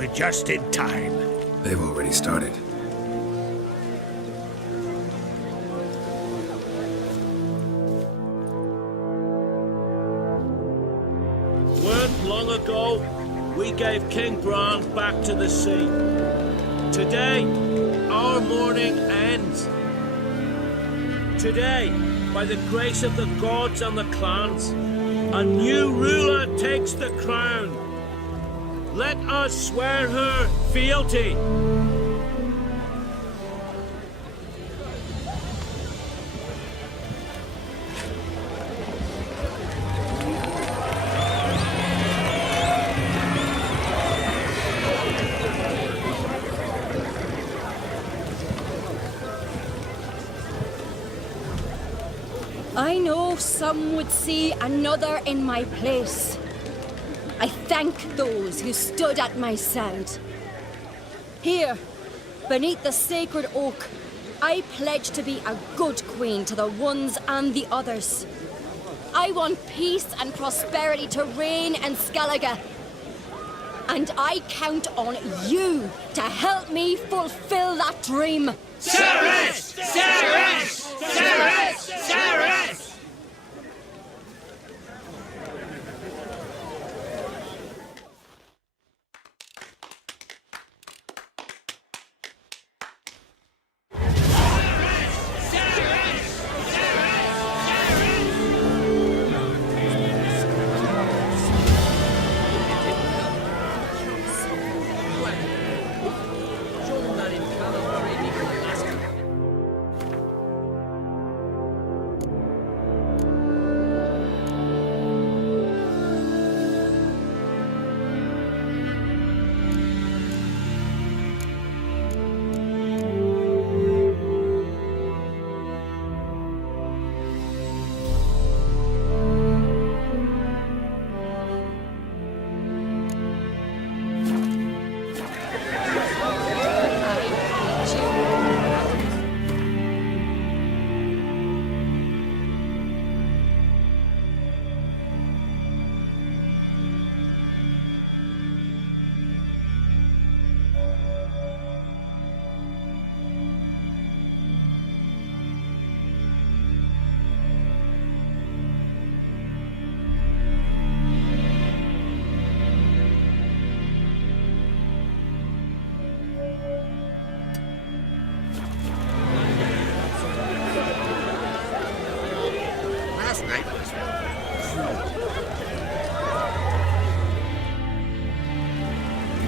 We're just in time. They've already started. Weren't long ago, we gave King Bran back to the sea. Today, our mourning ends. Today, by the grace of the gods and the clans, a new ruler takes the crown. Let us swear her fealty. I know some would see another in my place. I thank those who stood at my side. Here, beneath the sacred oak, I pledge to be a good queen to the ones and the others. I want peace and prosperity to reign in Skellige. And I count on you to help me fulfill that dream. Ceres! Ceres! Ceres! Ceres!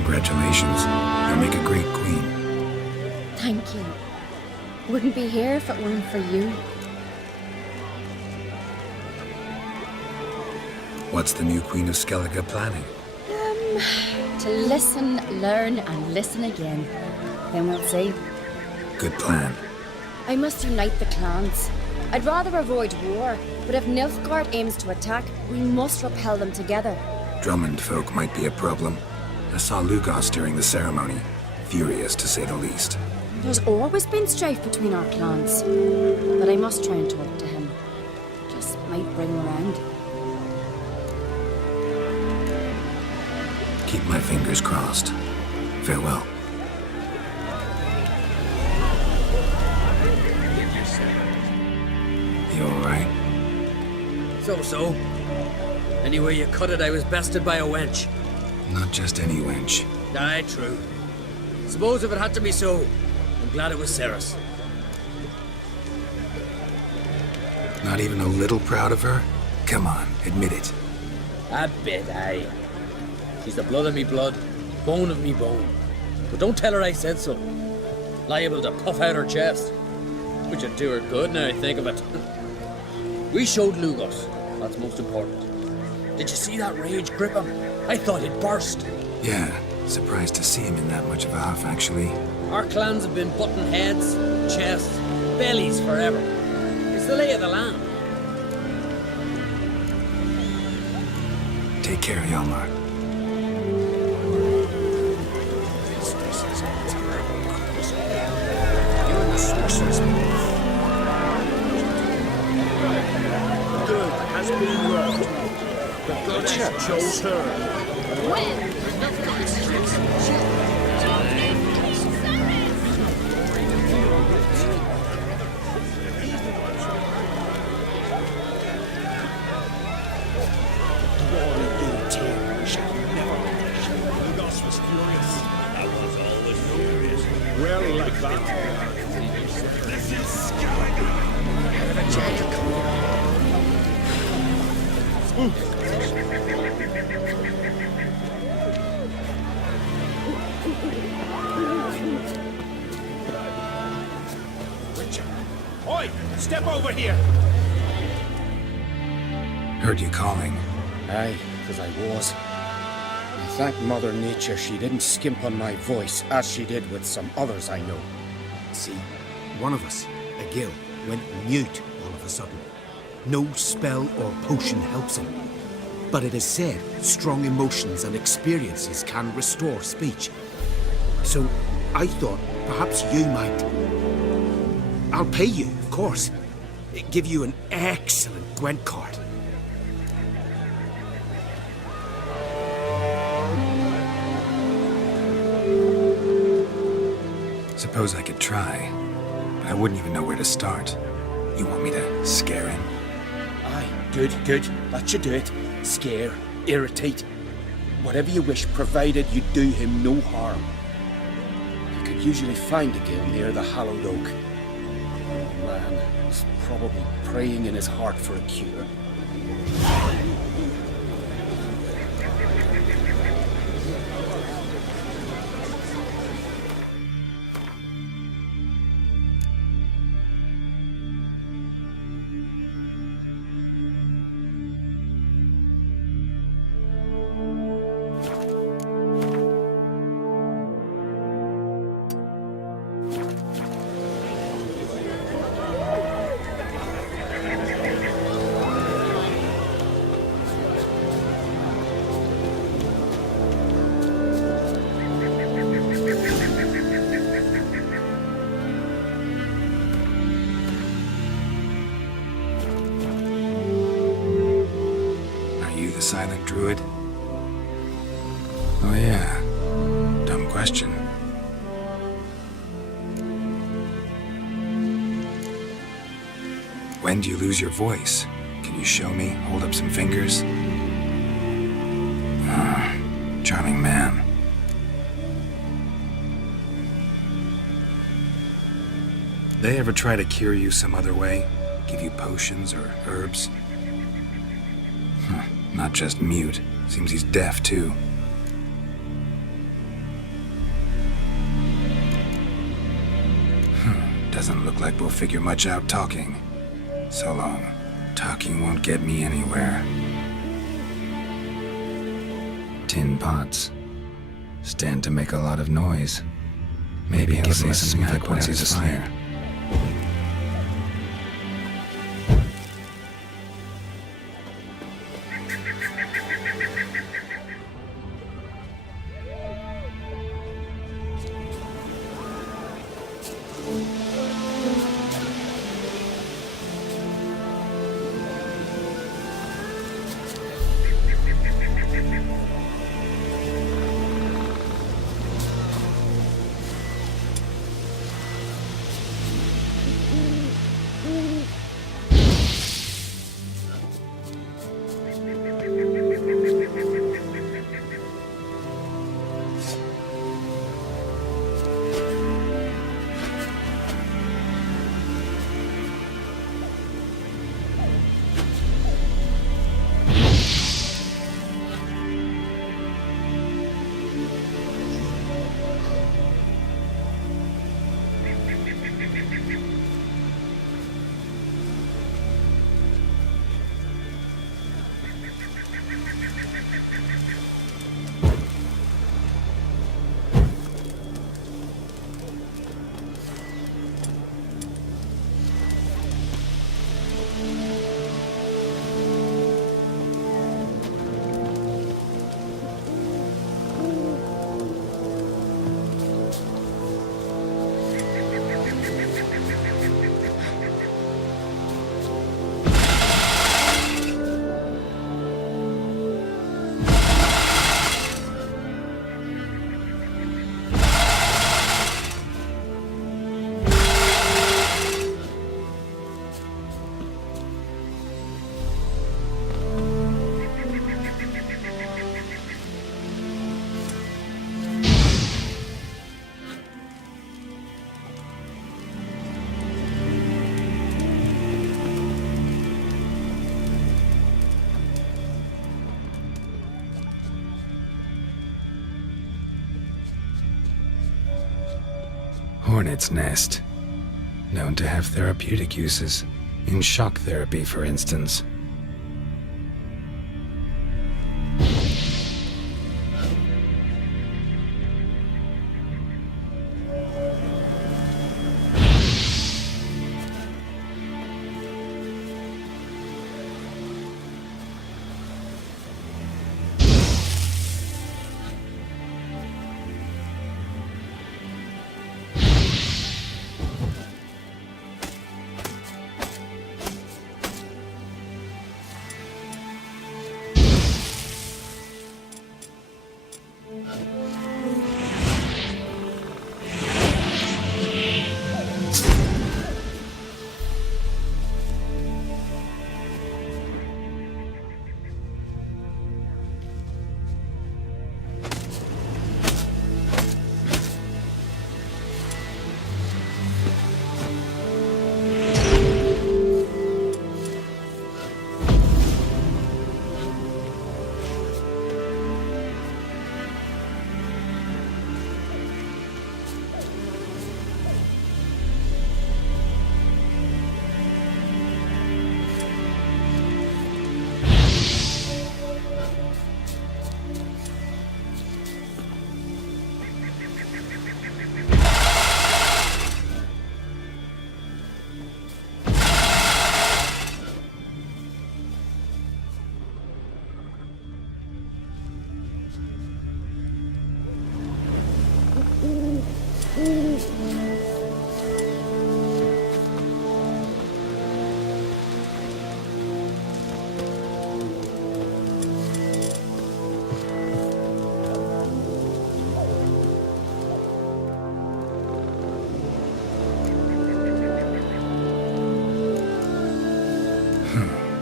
Congratulations. You'll make a great queen. Thank you. Wouldn't be here if it weren't for you. What's the new Queen of Skellige planning? To listen, learn, and listen again. Then we'll see. Good plan. I must unite the clans. I'd rather avoid war, but if Nilfgaard aims to attack, we must repel them together. Drummond folk might be a problem. I saw Lugos during the ceremony. Furious, to say the least. There's always been strife between our clans. But I must try and talk to him. Just might bring him around. Keep my fingers crossed. Farewell. You alright? So. Anyway you cut it, I was bested by a wench. Not just any wench. Aye, true. Suppose if it had to be so, I'm glad it was Ceres. Not even a little proud of her? Come on, admit it. A bit, aye. She's the blood of me blood, bone of me bone. But don't tell her I said so. Liable to puff out her chest. Which would do her good now I think of it. We showed Lugos. That's most important. Did you see that rage grip him? I thought he'd burst. Yeah, surprised to see him in that much of a huff, actually. Our clans have been butting heads, chests, bellies forever. It's the lay of the land. Take care, Hjalmar. Good has been wrought. The goddess chose her. When? boss was furious. I was always furious. Well, like that. This is Scalaga. Richard. Oi! Step over here! Heard you calling. Aye, because I was. And thank Mother Nature she didn't skimp on my voice, as she did with some others I know. See, one of us, a Gil, went mute all of a sudden. No spell or potion helps him. But it is said strong emotions and experiences can restore speech. So I thought perhaps you might... I'll pay you, of course. Give you an excellent Gwent card. Suppose I could try, but I wouldn't even know where to start. You want me to scare him? Aye, good, good. That should do it. Scare, irritate. Whatever you wish, provided you do him no harm. You could usually find a Gil near the hallowed oak. Oh, man, he's probably praying in his heart for a cure. Silent druid? Oh yeah. Dumb question. When do you lose your voice? Can you show me? Hold up some fingers? Ah, charming man. They ever try to cure you some other way? Give you potions or herbs? Not just mute. Seems he's deaf, too. Doesn't look like we'll figure much out talking. So long. Talking won't get me anywhere. Tin pots. Stand to make a lot of noise. Maybe he'll say something like once he's asleep. hornet's nest, known to have therapeutic uses, in shock therapy, for instance.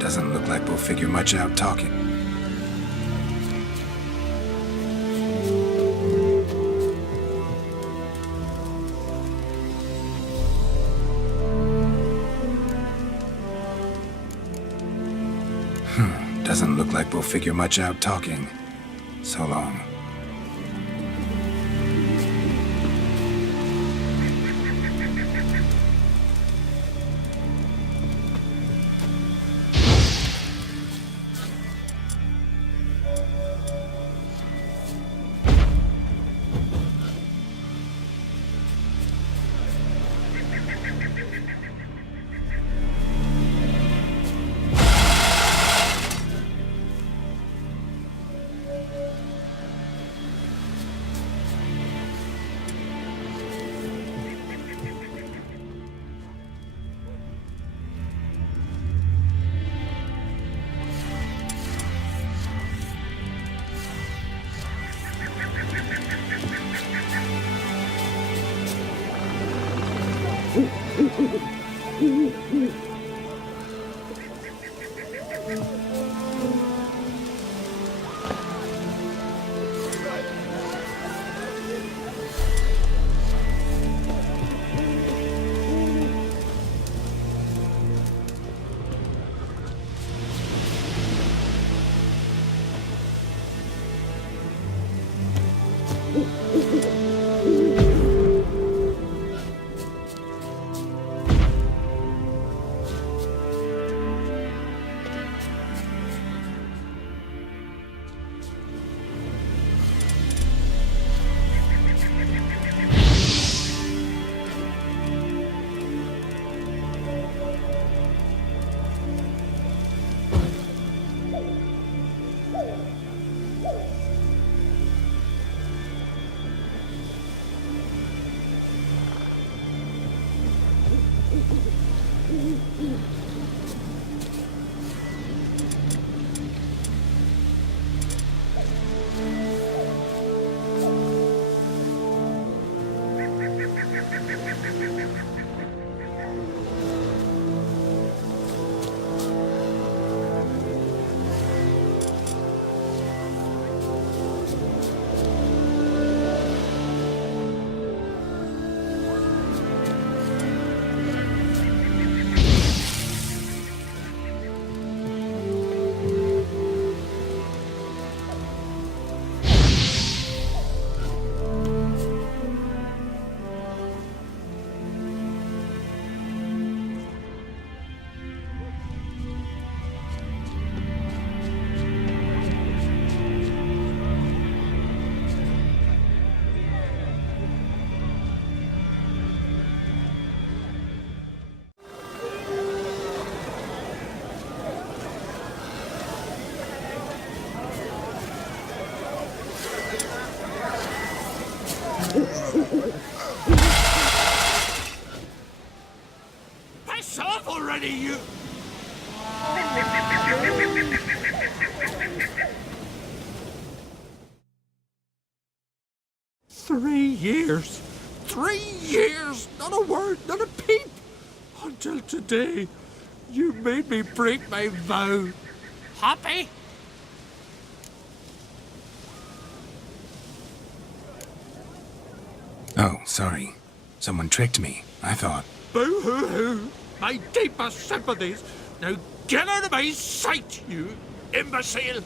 Doesn't look like we'll figure much out talking. Doesn't look like we'll figure much out talking. So long. many you... 3 years. 3 years! Not a word, not a peep! Until today, you made me break my vow. Happy? Oh, sorry. Someone tricked me, I thought. Boo-hoo-hoo! My deepest sympathies! Now get out of my sight, you imbecile!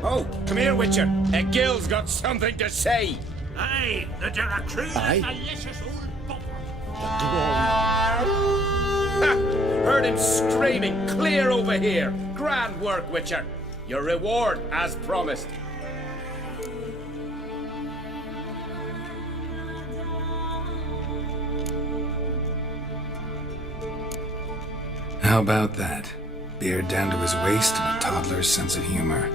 Oh, come here, Witcher. Gil's got something to say. Aye, that you're a cruel and malicious old bopper. Ha! Heard him screaming clear over here. Grand work, Witcher. Your reward as promised. How about that? Beard down to his waist and a toddler's sense of humor.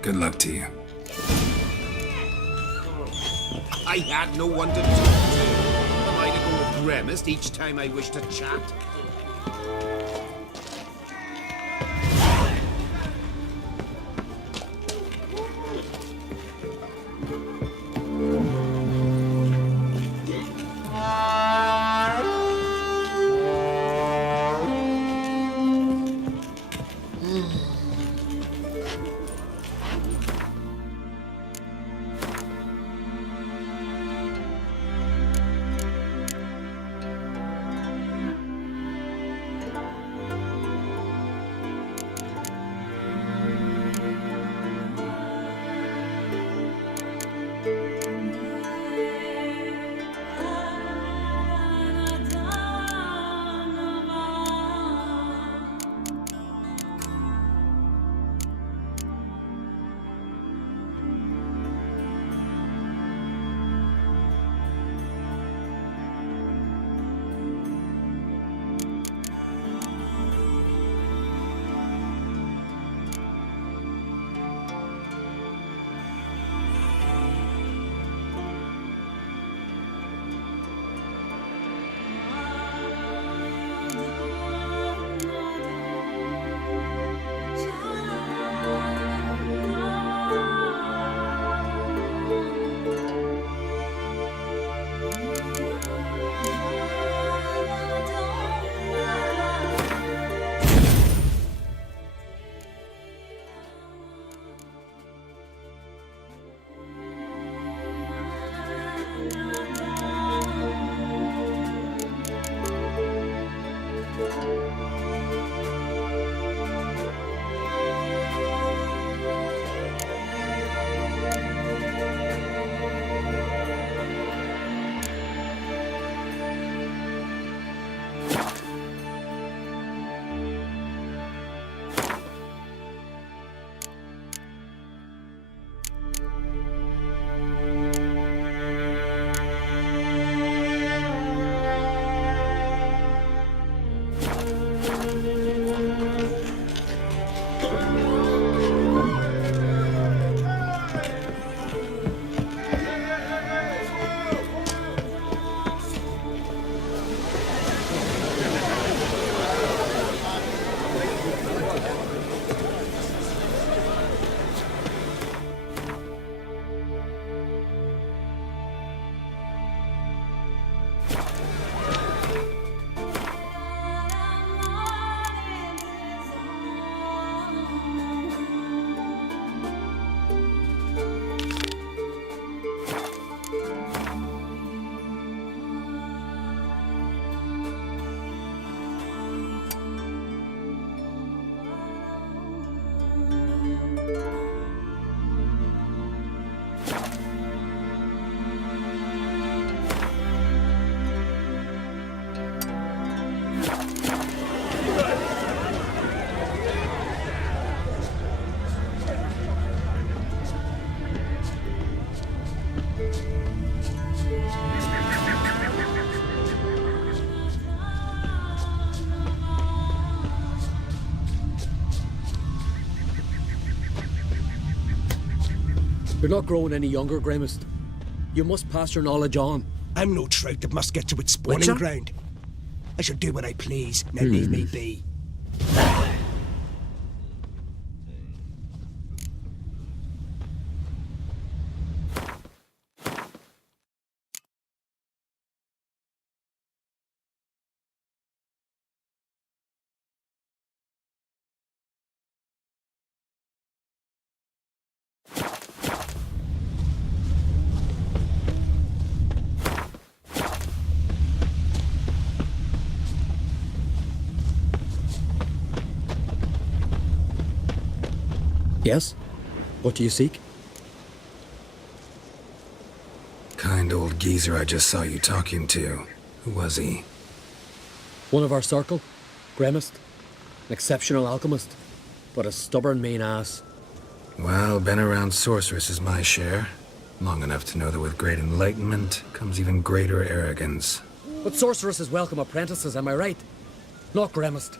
Good luck to you. I had no one to talk to. Am I to go with grimace each time I wish to chat? You're not growing any younger, Grimmist. You must pass your knowledge on. I'm no trout that must get to its spawning Witcher? ground. I shall do what I please, now leave me be. Yes? What do you seek? Kind old geezer I just saw you talking to. Who was he? One of our circle? Grimmist? An exceptional alchemist, but a stubborn mean ass. Well, been around sorceress is my share. Long enough to know that with great enlightenment comes even greater arrogance. But sorceresses welcome apprentices, am I right? Not Grimmist.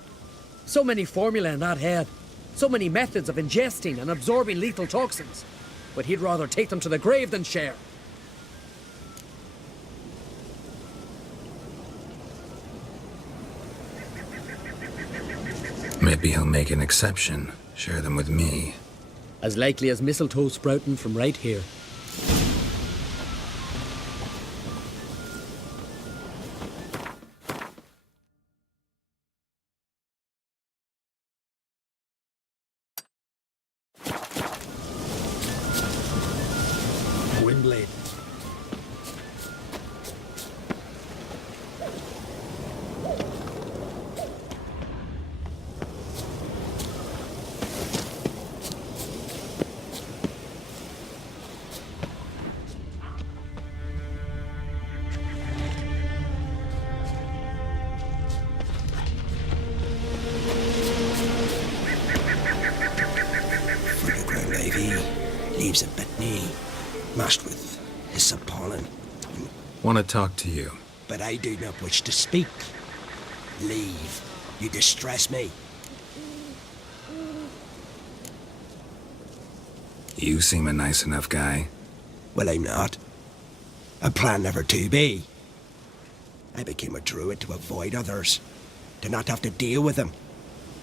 So many formulae in that head. So many methods of ingesting and absorbing lethal toxins. But he'd rather take them to the grave than share. Maybe he'll make an exception. Share them with me. As likely as mistletoe sprouting from right here. Windblade. Underground ivy, leaves a bit knee, mashed with hyssop pollen. Want to talk to you. But I do not wish to speak. Leave. You distress me. You seem a nice enough guy. Well, I'm not. I plan never to be. I became a druid to avoid others, to not have to deal with them,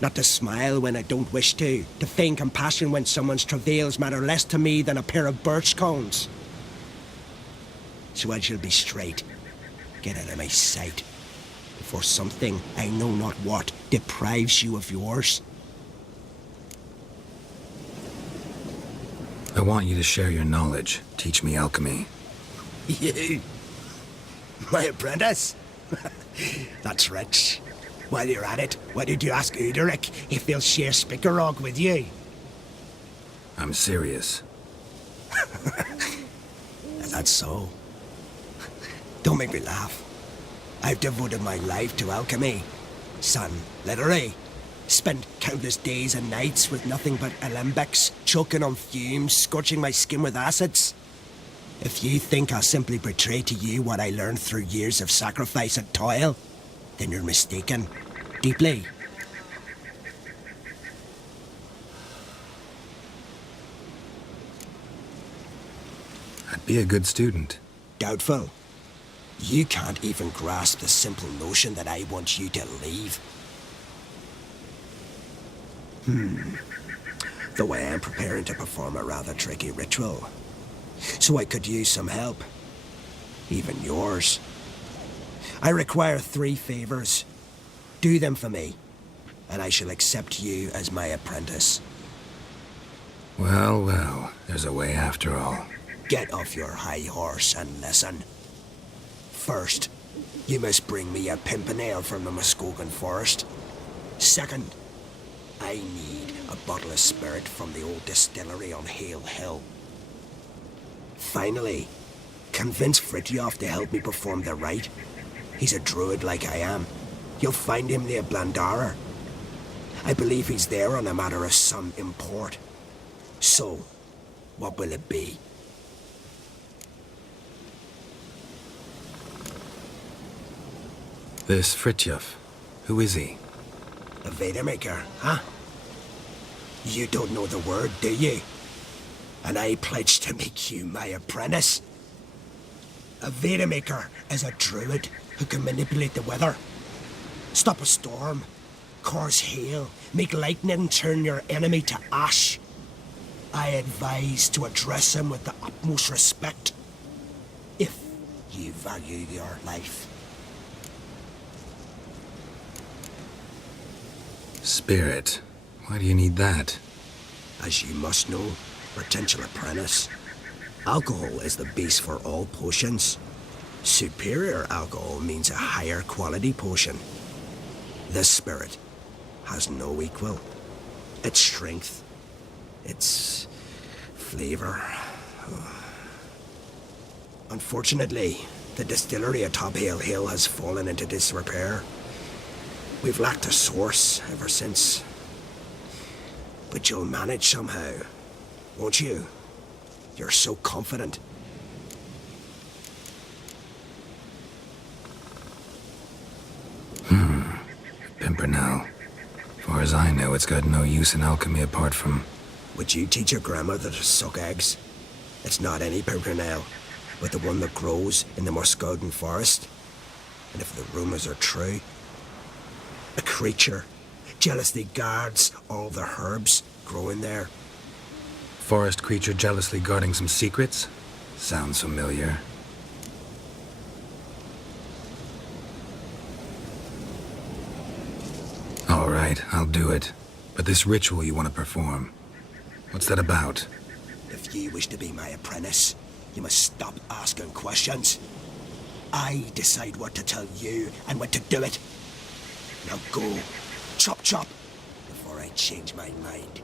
not to smile when I don't wish to feign compassion when someone's travails matter less to me than a pair of birch cones. So I shall be straight. Get out of my sight, before something, I know not what, deprives you of yours. I want you to share your knowledge. Teach me alchemy. You? My apprentice? That's rich. While you're at it, why did you ask Uderic if he'll share Spickerog with you? I'm serious. That's so. Don't make me laugh. I've devoted my life to alchemy. Son, literally. Spent countless days and nights with nothing but alembics, choking on fumes, scorching my skin with acids. If you think I'll simply betray to you what I learned through years of sacrifice and toil, then you're mistaken. Deeply. I'd be a good student. Doubtful. You can't even grasp the simple notion that I want you to leave. Though I am preparing to perform a rather tricky ritual. So I could use some help. Even yours. I require 3 favors. Do them for me, and I shall accept you as my apprentice. Well, well, there's a way after all. Get off your high horse and listen. First, you must bring me a pimpernel from the Muskogan forest. Second, I need a bottle of spirit from the old distillery on Hale Hill. Finally, convince Fritjof to help me perform the rite. He's a druid like I am. You'll find him near Blandara. I believe he's there on a matter of some import. So, what will it be? This Fritjof, who is he? A Vadermaker, huh? You don't know the word, do you? and I pledge to make you my apprentice. A Vedamaker is a druid who can manipulate the weather, stop a storm, cause hail, make lightning turn your enemy to ash. I advise to address him with the utmost respect, if you value your life. Spirit. Why do you need that? As you must know, potential apprentice, alcohol is the base for all potions. Superior alcohol means a higher quality potion. This spirit has no equal. Its strength, its flavor. Unfortunately, the distillery atop Hale Hill has fallen into disrepair. We've lacked a source ever since. But you'll manage somehow, won't you? You're so confident. Pimpernel. Far as I know, it's got no use in alchemy apart from... Would you teach your grandmother to suck eggs? It's not any pimpernel, but the one that grows in the Muskogean forest. And if the rumors are true, a creature jealously guards all the herbs growing there. Forest creature jealously guarding some secrets? Sounds familiar. All right, I'll do it. But this ritual you want to perform, what's that about? If you wish to be my apprentice, you must stop asking questions. I decide what to tell you and when to do it. Now go, chop chop, before I change my mind.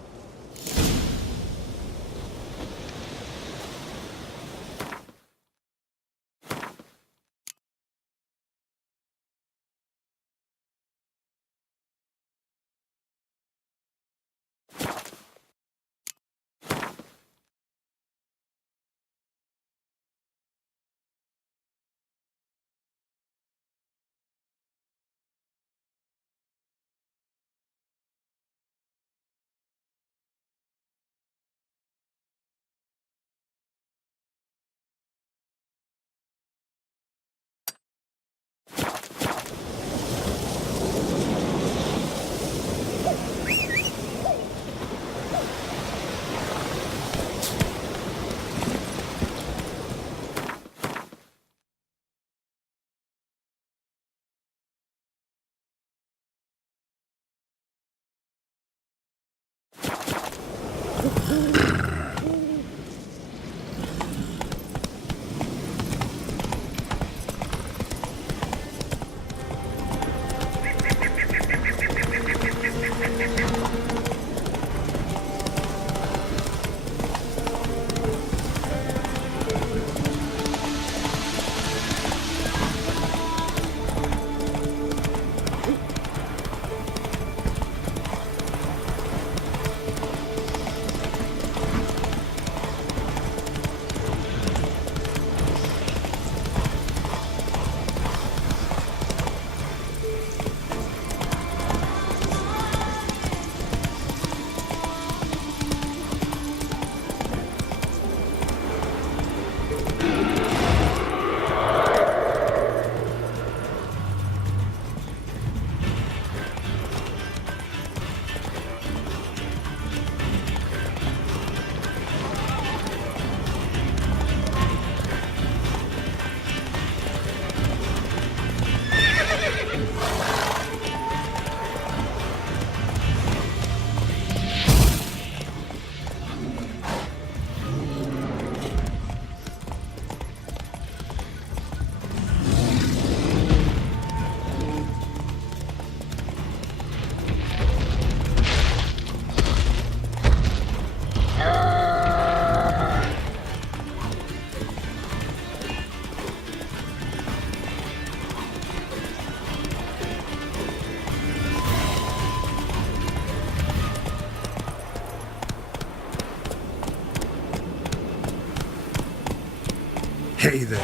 Hey there.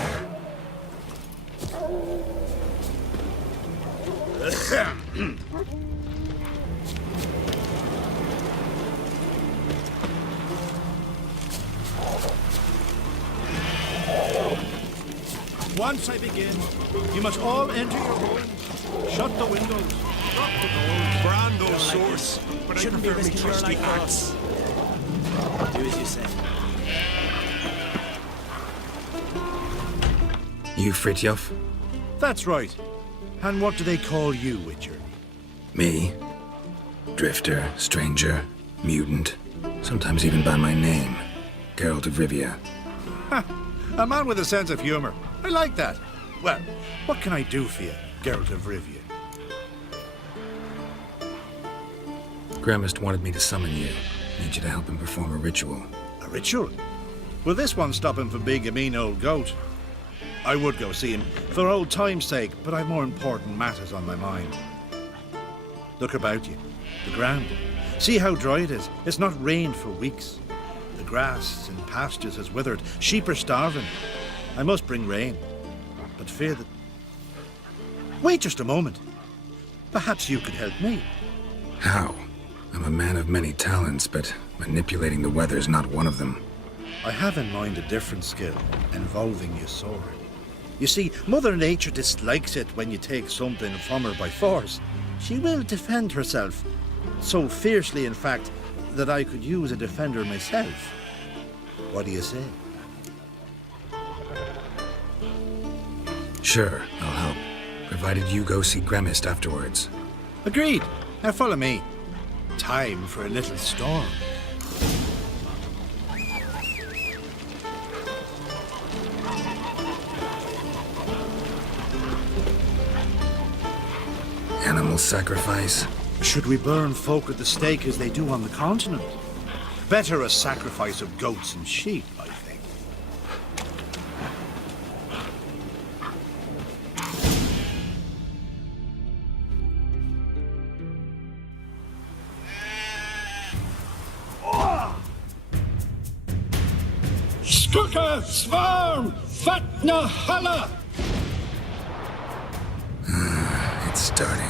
Once I begin, you must all enter your homes. Shut the windows. Shut the doors. Brando source, but I Shouldn't be prefer me risking your trusty life for axe. Do as you say. You Fritjof? That's right. And what do they call you, Witcher? Me? Drifter, stranger, mutant, sometimes even by my name, Geralt of Rivia. A man with a sense of humor. I like that. Well, what can I do for you, Geralt of Rivia? Gremist wanted me to summon you. Need you to help him perform a ritual. A ritual? Will this one stop him from being a mean old goat? I would go see him for old time's sake, but I've more important matters on my mind. Look about you. The ground. See how dry it is. It's not rained for weeks. The grass in pastures has withered. Sheep are starving. I must bring rain, but fear that... Wait just a moment. Perhaps you could help me. How? I'm a man of many talents, but manipulating the weather's not one of them. I have in mind a different skill, involving your sword. You see, Mother Nature dislikes it when you take something from her by force. She will defend herself. So fiercely, in fact, that I could use a defender myself. What do you say? Sure, I'll help, provided you go see Gremist afterwards. Agreed. Now follow me. Time for a little storm. Animal sacrifice? Should we burn folk at the stake as they do on the continent? Better a sacrifice of goats and sheep, I think. Skuka Svarm Fatna Hala! It's starting.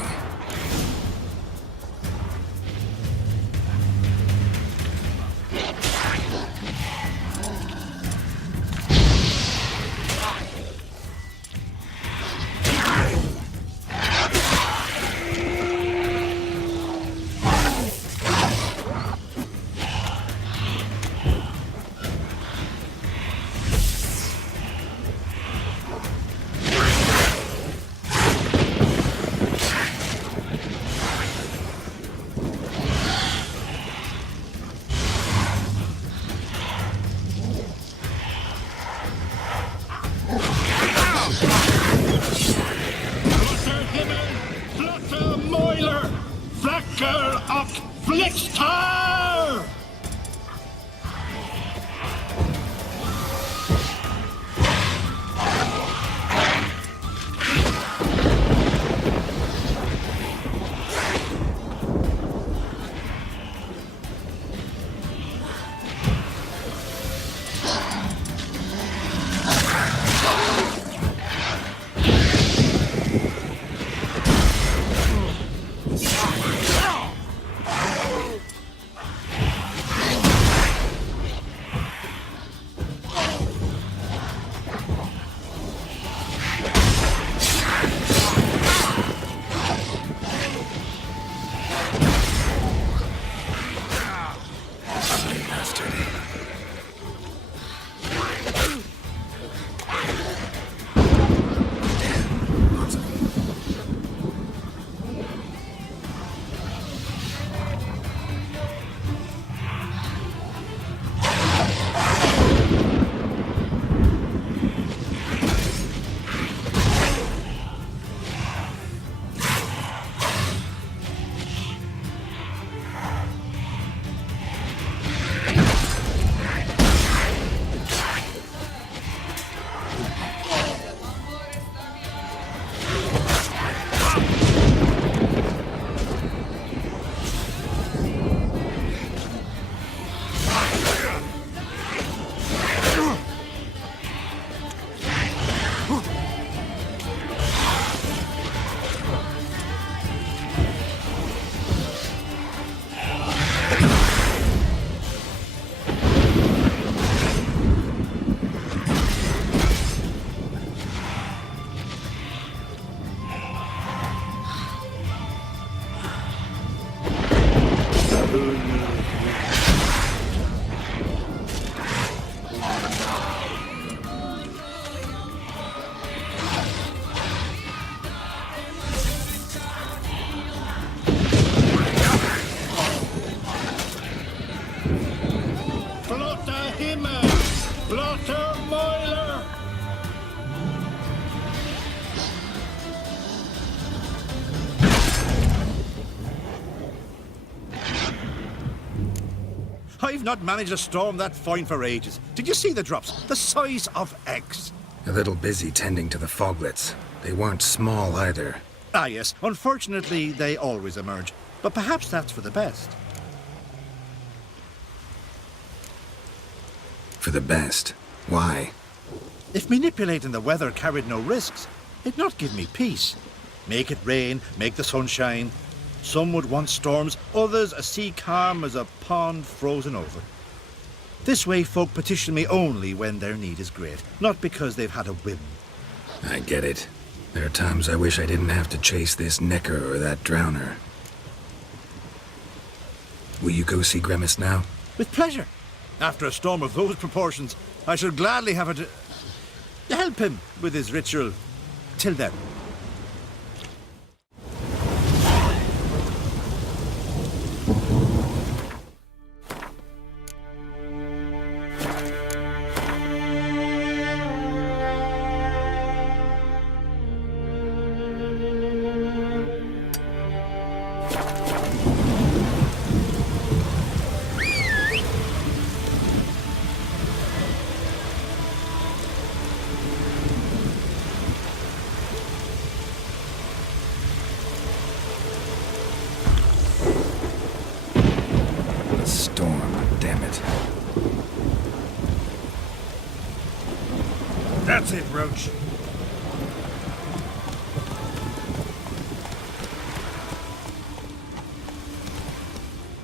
Flotter Himmel! Flotter Moiler! I've not managed a storm that fine for ages. Did you see the drops? The size of eggs. A little busy tending to the foglets. They weren't small either. Ah, yes. Unfortunately, they always emerge. But perhaps that's for the best. For the best. Why? If manipulating the weather carried no risks, it'd not give me peace. Make it rain, make the sun shine. Some would want storms, others a sea calm as a pond frozen over. This way folk petition me only when their need is great, not because they've had a whim. I get it. There are times I wish I didn't have to chase this necker or that drowner. Will you go see Grimace now? With pleasure. After a storm of those proportions, I shall gladly have it to help him with his ritual. Till then. That's it, Roach.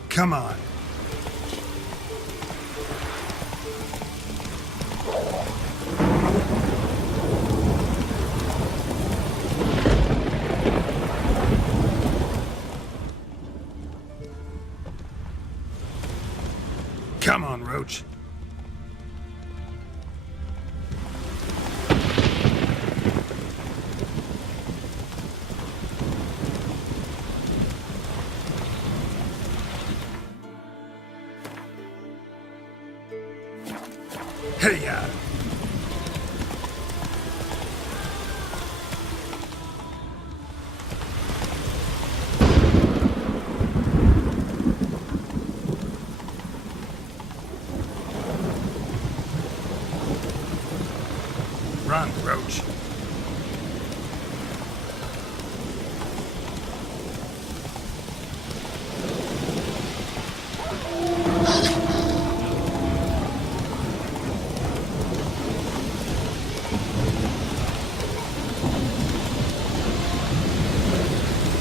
Come on. Come on, Roach. Hey-ya! Run, Roach.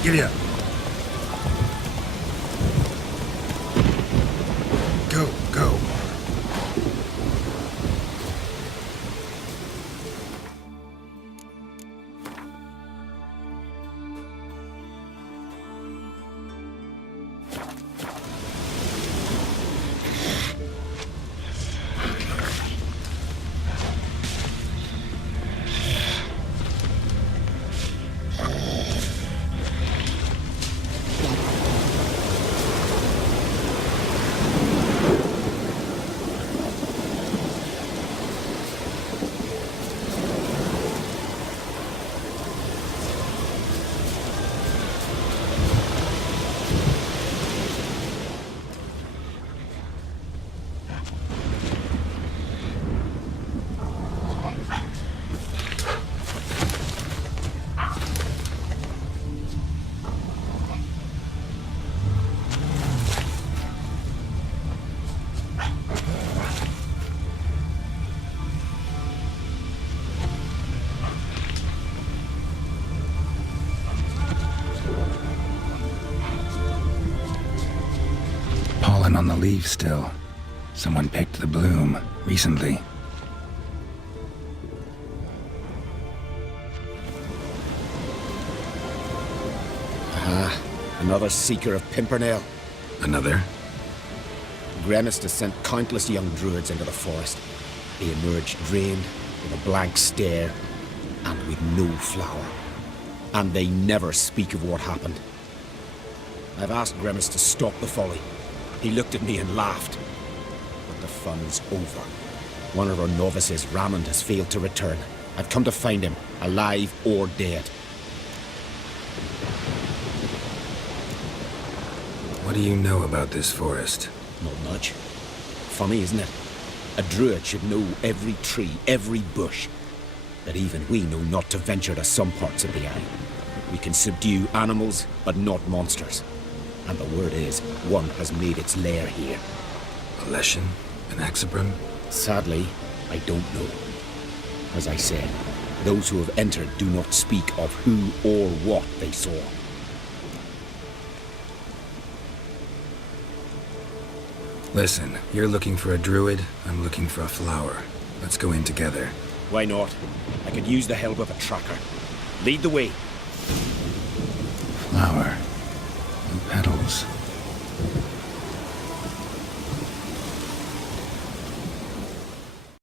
Giddy up. Go, go. On the leaves still. Someone picked the bloom recently. Ah, another seeker of Pimpernel. Another? Grimace has sent countless young druids into the forest. They emerge drained, with a blank stare, and with no flower. And they never speak of what happened. I've asked Grimace to stop the folly. He looked at me and laughed. but the fun's over. One of our novices, Ramond, has failed to return. I've come to find him, alive or dead. What do you know about this forest? Not much. Funny, isn't it? A druid should know every tree, every bush. But even we know not to venture to some parts of the Eye. We can subdue animals, but not monsters. And the word is, one has made its lair here. A Leshen? An Exabrim? Sadly, I don't know. As I said, those who have entered do not speak of who or what they saw. Listen, you're looking for a druid, I'm looking for a flower. Let's go in together. Why not? I could use the help of a tracker. Lead the way. Flower. New petals.